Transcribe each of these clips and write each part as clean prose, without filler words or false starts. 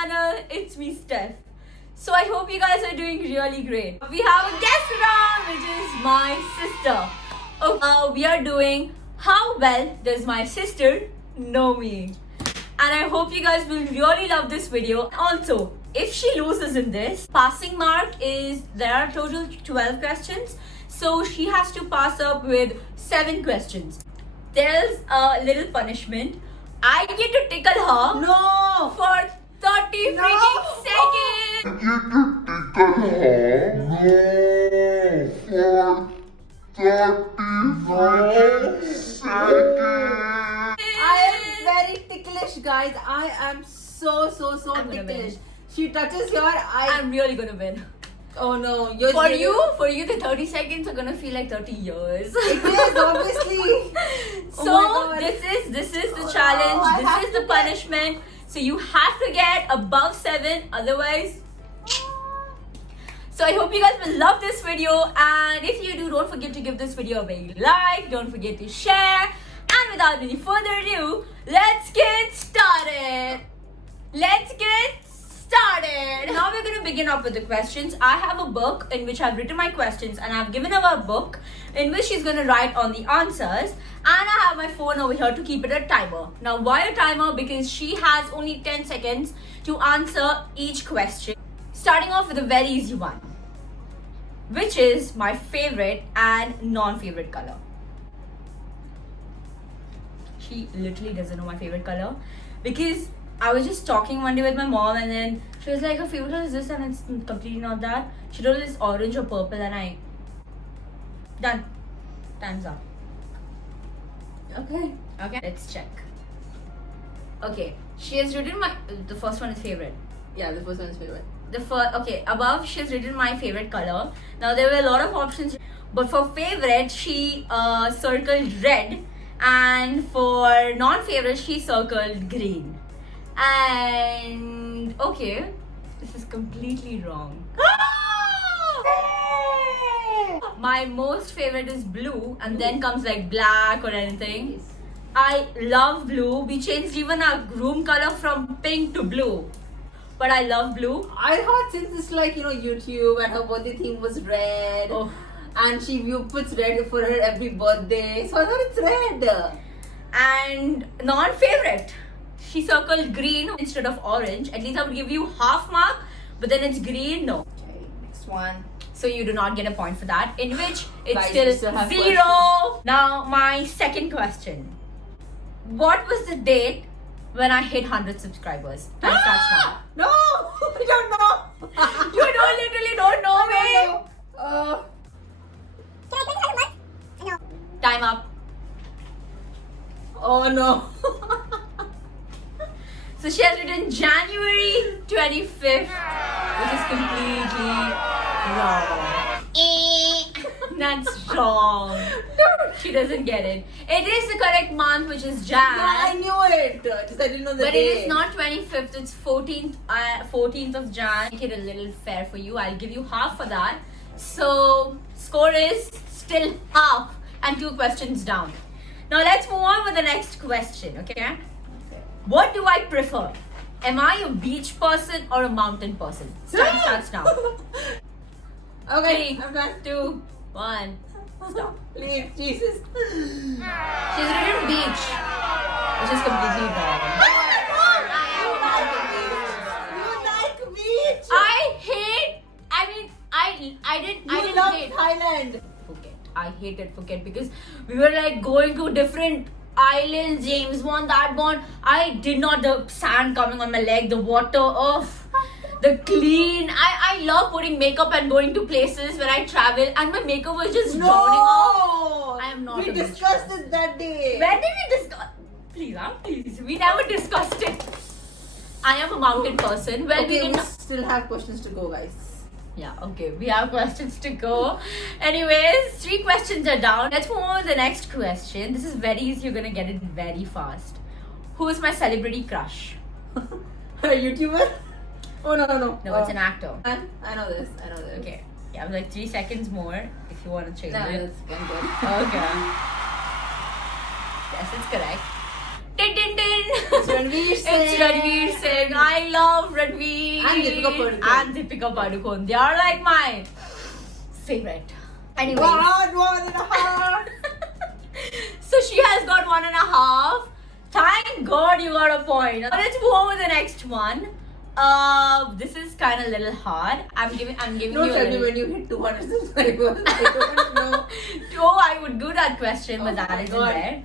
channel. It's me, Steph. So I hope you guys are doing really great. We have a guest around, which is my sister. We are doing How Well Does My Sister Know Me? And I hope you guys will really love this video. Also, if she loses in this, passing mark is, there are total 12 questions. So she has to pass up with 7 questions. There's a little punishment. I get to tickle her No! for 30 freaking seconds. I am very ticklish, guys. I am so I'm gonna ticklish. win. She touches your eye. I'm really gonna win. Oh no, For you, the 30 seconds are gonna feel like 30 years. It is obviously. So Oh my God. this is the Oh, challenge. I have This is the to get- punishment. So you have to get above 7, otherwise. So I hope you guys will love this video, and if you do, don't forget to give this video a big like. Don't forget to share. And without any further ado, let's get started. Now we're going to begin up with the questions. I have a book in which I've written my questions, and I've given her a book in which she's going to write on the answers. And I have my phone over here to keep it a timer. Now why a timer? Because she has only 10 seconds to answer each question. Starting off with a very easy one, which is my favorite and non-favorite color. She literally doesn't know my favorite color because I was just talking one day with my mom, and then she was like, her favorite color is this, and it's completely not that. She told me it's orange or purple, and I... Done. Time's up. Okay. Okay, let's check. Okay, she has written my... The first one is favorite. Yeah, the first one is favorite. Okay, above she has written my favorite color. Now there were a lot of options, but for favorite she circled red, and for non-favorite she circled green. And okay, this is completely wrong. My most favorite is blue, and then comes like black or anything. I love blue. We changed even our room color from pink to blue. But I love blue. I thought since it's like, YouTube and her birthday theme was red. Oh. And you puts red for her every birthday. So I thought it's red. And non-favorite, she circled green instead of orange. At least I would give you half mark, but then it's green. No. Okay, next one. So you do not get a point for that. In which it's Guys, we still still have 0. questions. Now my second question. What was the date when I hit 100 subscribers? Time starts now. No! I don't know. You literally don't know me. Time up. Oh no. So she has written January 25th, which is completely wrong. That's wrong. No. She doesn't get it. It is the correct month, which is Jan. I knew it. Just I didn't know the But day. it is not 25th, it's 14th of Jan. Make it a little fair for you. I'll give you half for that. So, score is still half and 2 questions down. Now let's move on with the next question, okay? What do I prefer? Am I a beach person or a mountain person? Time starts now. Okay, 3, I'm done. 2, 1, stop. Please, Jesus. She's written beach, which is completely wrong. You like beach. I didn't You love hate Thailand. Phuket. I hated Phuket because we were like going to different islands, James Bond, that one. I did not, the sand coming on my leg, the water, the clean. I love putting makeup and going to places where I travel, and my makeup was just drowning off. I am not We a beach discussed person. it that day. When did we discuss? Please. We never discussed it. I am a mountain person. Well, we Okay, we didn't. still have questions to go, guys. Yeah, okay. We have questions to go. Anyways, 3 questions are down. Let's move on to the next question. This is very easy. You're gonna get it very fast. Who is my celebrity crush? A YouTuber? Oh, no. No, it's an actor. I know this. Okay. Yeah, like 3 seconds more if you want to change No, it. that's one good. Okay. Yes, it's correct. Tin tin tin. It's Ranveer Singh. It's Ranveer Singh. I love Ranveer. And Deepika Padukone. And Deepika Padukone. They are like my favorite. Anyways. 1.5. So she has got 1.5. Thank God you got a point. Now let's move on with the next one. This is kind of a little hard. I'm giving Don't you tell a me little. when you hit 200 subscribers. I don't know. Oh, I would do that question, but Oh that my isn't God. there.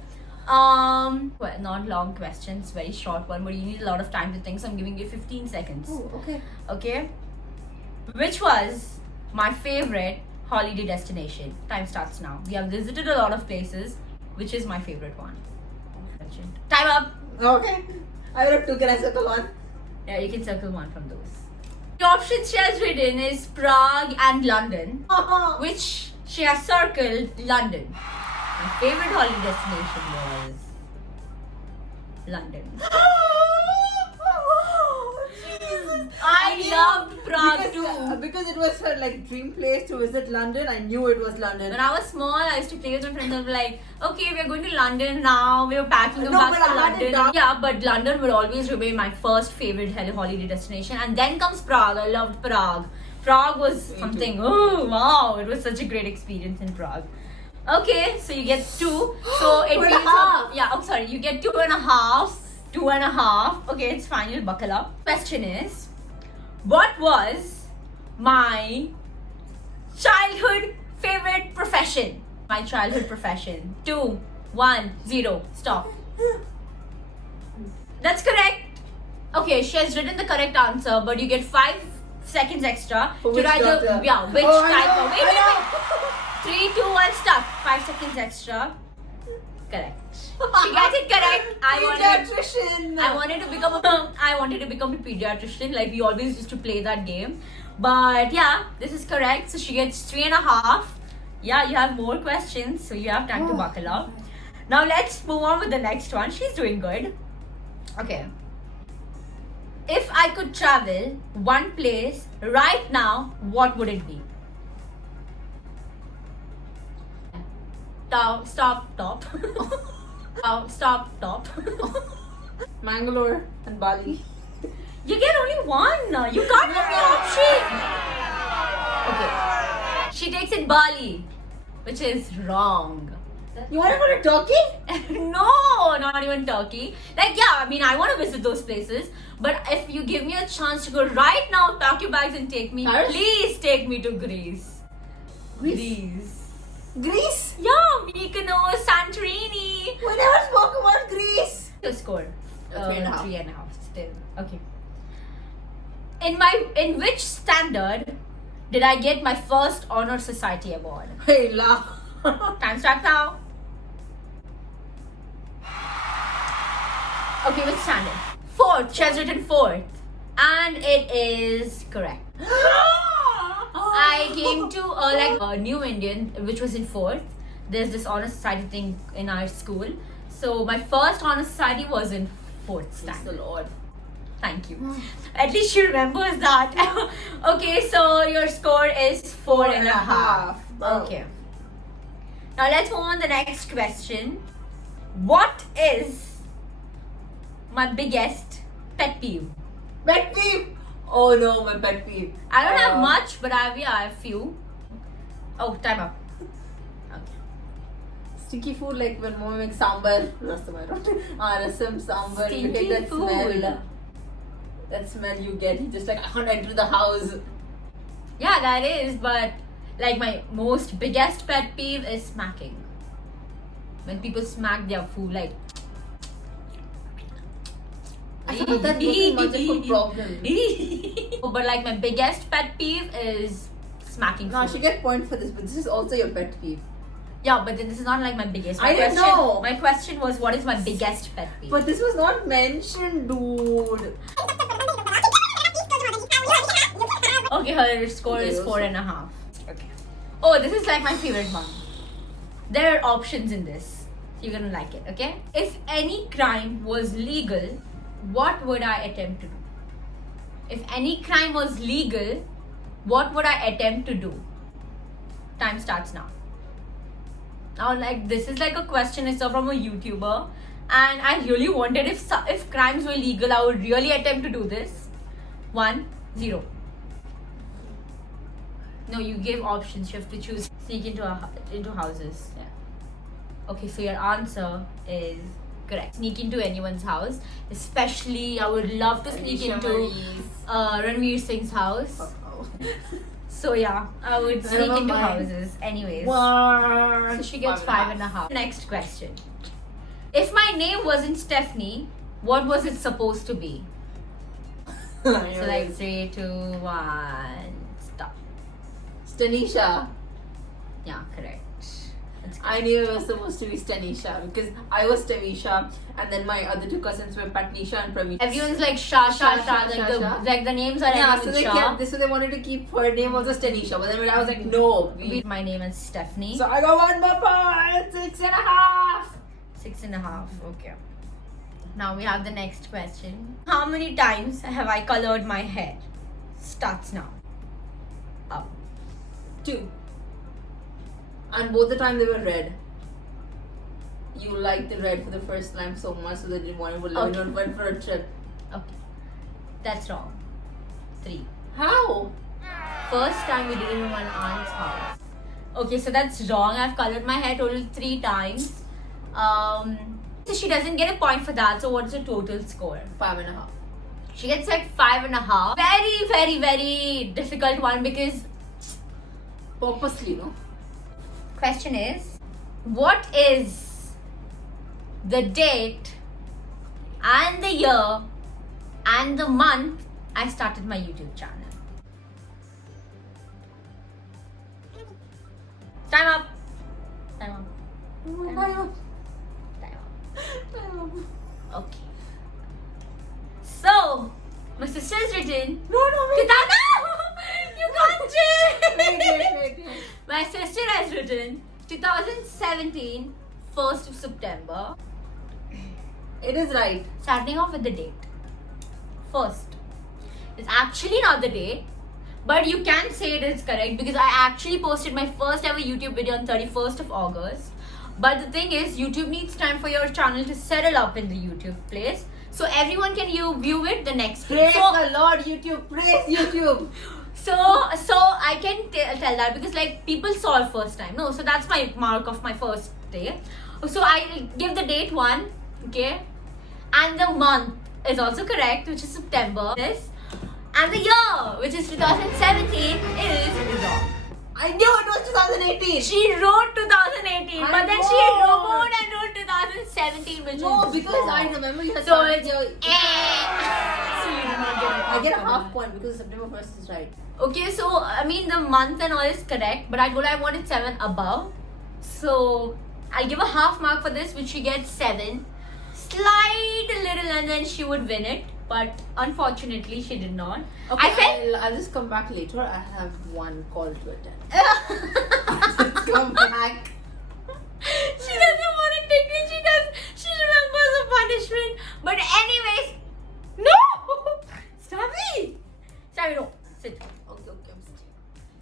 Well, not long questions, very short one, but you need a lot of time to think. So I'm giving you 15 seconds. Oh, okay. Okay. Which was my favorite holiday destination? Time starts now. We have visited a lot of places. Which is my favorite one? Time up. Okay. I will have two. Can I circle one? Yeah, you can circle one from those. The options she has written is Prague and London, which she has circled London. My favorite holiday destination was London. I loved Prague too. Because it was her like dream place to visit London. I knew it was London. When I was small, I used to play with my friends and be like, okay, we're going to London now. We're packing No, bags but to I had it London. down. Yeah, but London will always remain my first favorite holiday destination. And then comes Prague. I loved Prague. Prague was Me something. too. Oh, wow. It was such a great experience in Prague. Okay, so you get 2. So it 2.5. yeah, oh sorry, you get 2.5. 2.5. Okay, it's fine. You'll buckle up. Question is, what was my childhood favorite profession? My childhood profession. 2, 1, 0. Stop. That's correct. Okay, she has written the correct answer, but you get 5 seconds extra For to which write doctor? which Oh, I type know, of. I know. 3, 2, 1, stop. 5 seconds extra. Correct. She gets it correct. Pediatrician. I wanted to become a pediatrician. Like we always used to play that game. But yeah, this is correct. So she gets 3.5. Yeah, you have more questions, so you have time to buckle up. Now let's move on with the next one. She's doing good. Okay. If I could travel one place right now, what would it be? Stop. Stop. Mangalore and Bali. You get only one. You can't give me option. Okay. She takes it Bali, which is wrong. You want to go to Turkey? No, not even Turkey. Like, yeah, I mean, I want to visit those places. But if you give me a chance to go right now, pack your bags and take me, Paris? please take me to Greece. Greece? Greece? Yeah, Mykonos, Santorini. We never spoke about Greece. Your score? 3.5. 3.5. Still okay. In which standard did I get my first honor society award? Hey, la. Time start now. Okay, which standard? 4th. She has written 4th, and it is correct. I came to like New Indian, which was in 4th. There's this honor society thing in our school. So my first honor society was in 4th Praise standard. the Lord. Thank you. At least she remembers that. Okay, so your score is 4.5. Wow. Okay. Now let's move on to the next question. What is my biggest pet peeve? Pet peeve. Oh no, my pet peeve. I don't have much, but I have few. Oh, time up. Okay. Sticky food, like when mom makes sambar. Rasam, sambar. You Stinky get that food. smell. That smell you get. You just like, I can't enter the house. Yeah, that is, but like my most biggest pet peeve is smacking. When people smack their food, like. I thought that wasn't much of a problem. But like my biggest pet peeve is smacking No, food. she get point for this, but this is also your pet peeve. Yeah, but then this is not like my biggest. I didn't know. My question was, what is my biggest pet peeve? But this was not mentioned, dude. Okay, her score is 4.5. Okay. Oh, this is like my favorite one. There are options in this. You're gonna like it, okay? If any crime was legal, what would I attempt to do? If any crime was legal, what would I attempt to do? Time starts now. Now, like, this is like a question, it's from a YouTuber, and I really wanted, if crimes were legal, I would really attempt to do this. 1, 0. No, you gave options. You have to choose. Sneak into houses. Yeah. Okay, so your answer is correct. Sneak into anyone's house. Especially, I would love to sneak into Ranveer Singh's house. So yeah, I would sneak into houses. Anyways. One. So she gets 5.5. Next question. If my name wasn't Stephanie, what was it supposed to be? So like 3, 2, 1, stop. Stanisha. Yeah, correct. I knew it was supposed to be Stanisha because I was Tamisha and then my other two cousins were Patnisha and Pramisha. Everyone's like Shah. Like the names are yeah, ending so with they Shah. kept this, so they wanted to keep her name also Stanisha, but then I was like, no. My name is Stephanie. So I got 1 more point, 6.5. 6.5. Okay. Now we have the next question. How many times have I colored my hair? Starts now. Up. 2. And both the time they were red. You liked the red for the first time so much so that you wanted to went for a trip. Okay. That's wrong. 3. How? First time we did it in my aunt's house. Okay, so that's wrong. I've colored my hair total 3 times. So she doesn't get a point for that. So what's the total score? 5.5. She gets like 5.5. Very, very, very difficult one because Purposely, no? question is, what is the date and the year and the month I started my YouTube channel? Time up. Time up. Time up. Time up. Okay. So, my sister has written. No. You can't change. Wait. My sister has written 2017, 1st of September. It is right. Starting off with the date. First. It's actually not the date, but you can say it is correct because I actually posted my first ever YouTube video on 31st of August. But the thing is, YouTube needs time for your channel to settle up in the YouTube place. So everyone can view it the next day. Praise the Lord, YouTube. Praise YouTube. So I can tell that because like people saw it first time. No, so that's my mark of my first day. So I give the date 1, okay, and the month is also correct, which is September. This and the year, which is 2017, is wrong. I knew it was 2018. She wrote 2018, I but then know. she wrote and wrote 2017, which No, is because wrong. I remember you had So started it's your... So you did not get a I get a point. half point because September 1st is right. Okay, so I mean the month and all is correct, but I told her I wanted 7 above. So I'll give a half mark for this, which she gets 7. Slide a little and then she would win it. But unfortunately she did not. Okay, I felt I'll just come back later. I have one call to attend. Just come back. she doesn't want to take it, she remembers the punishment. But anyways, no! Stubby! Stubby, no. Sit. Okay, I'm sitting.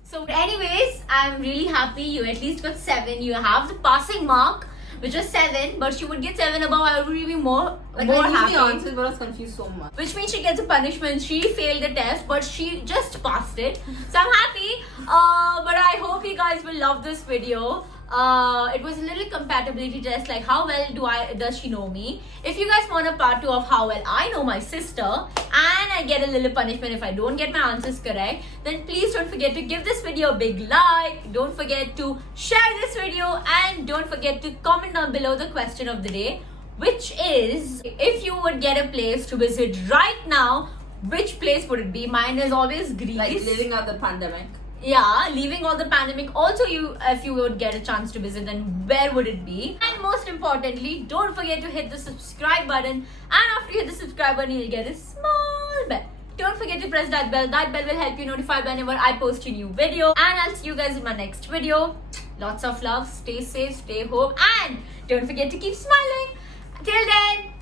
So anyways, I'm really happy you at least got 7. You have the passing mark, which was 7, but she would get 7 above. I would be more Like more I knew happy. the answers, but I was confused so much. Which means she gets a punishment. She failed the test, but she just passed it. So I'm happy. But I hope you guys will love this video. It was a little compatibility test, like how well does she know me. If you guys want a part 2 of how well I know my sister and I get a little punishment if I don't get my answers correct, then please don't forget to give this video a big like. Don't forget to share this video and don't forget to comment down below the question of the day, which is, if you would get a place to visit right now, which place would it be? Mine is always Greece. Like living out the pandemic. Yeah, leaving all the pandemic. Also, if you would get a chance to visit, then where would it be? And most importantly, don't forget to hit the subscribe button. And after you hit the subscribe button, you'll get a small bell. Don't forget to press that bell. That bell will help you notified whenever I post a new video. And I'll see you guys in my next video. Lots of love. Stay safe. Stay home. And don't forget to keep smiling. Till then.